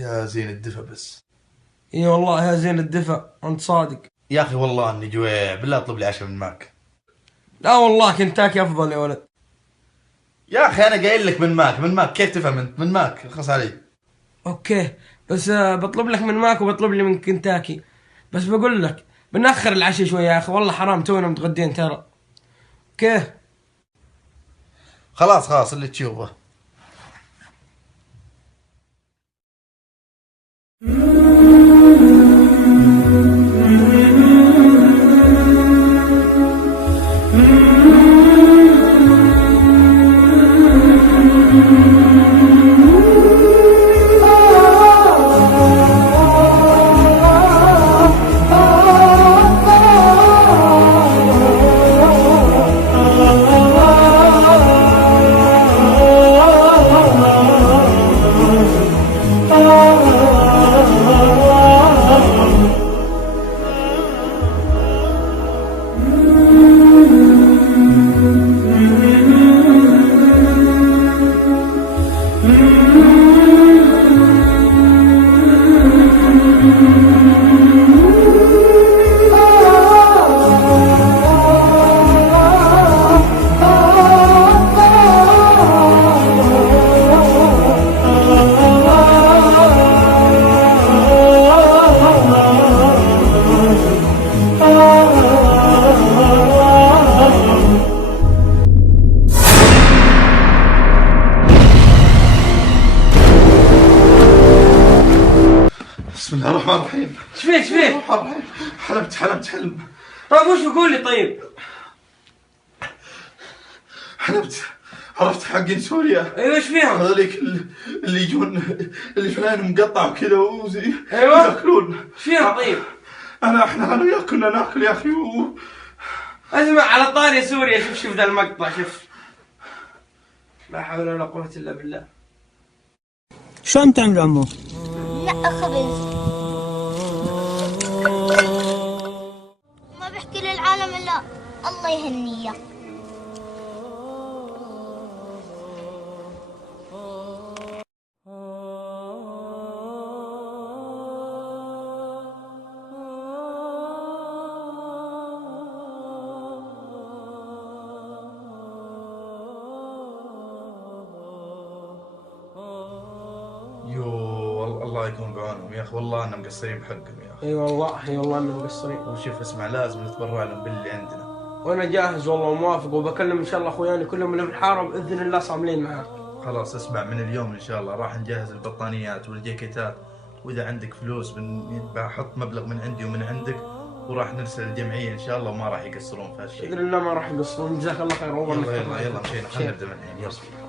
يا زين الدفا بس. اي والله يا زين الدفا، انت صادق. يا اخي والله اني جويع، بالله اطلب لي عشاء من ماك. لا والله كنتاكي افضل يا ولد. يا اخي انا قايل لك من ماك، من ماك كيف تفهم انت؟ من ماك اخلص علي. اوكي بس بطلب لك من ماك وبطلب لي من كنتاكي. بس بقول لك بنأخر العشاء شوي يا اخي، والله حرام تونا متغدين ترى. اوكي خلاص خلاص اللي تشوفه. بسم الله الرحمن الرحيم. ايش فيك ايش فيك؟ الرحمن الرحيم. حلمت حلم. طيب وش بقول لي طيب؟ حلمت عرفت حقين سوريا. ايوه ايش فيهم؟ هذوليك اللي يجون اللي فلان مقطع وكذا وزي ايوه ياكلون. ايش فيهم طيب؟ احنا وياك كنا ناكل يا اخي اسمع على طاري سوريا، شوف ذا المقطع، شوف. لا حول ولا قوة الا بالله. شلون تعمل عمو؟ لا خبز. ما بحكي للعالم الا الله يهنيه. الله يكون بعونهم يا اخي، والله انهم مقصرين بحقهم يا اخي. اي والله انهم مقصرين. وشوف اسمع، لازم نتبرع لهم باللي عندنا. وانا جاهز والله وموافق، وبكلم ان شاء الله اخوياني كلهم اللي في الحاره باذن الله صاملين معاك. خلاص اسمع، من اليوم ان شاء الله راح نجهز البطانيات والجاكيتات، واذا عندك فلوس بحط مبلغ من عندي ومن عندك، وراح نرسل الجمعيه ان شاء الله، وما راح يقصرون في هالشيء باذن الله ما راح يقصرون. جزاك الله خير والله. يلا مشينا، خلينا نبدا من الحين يلا.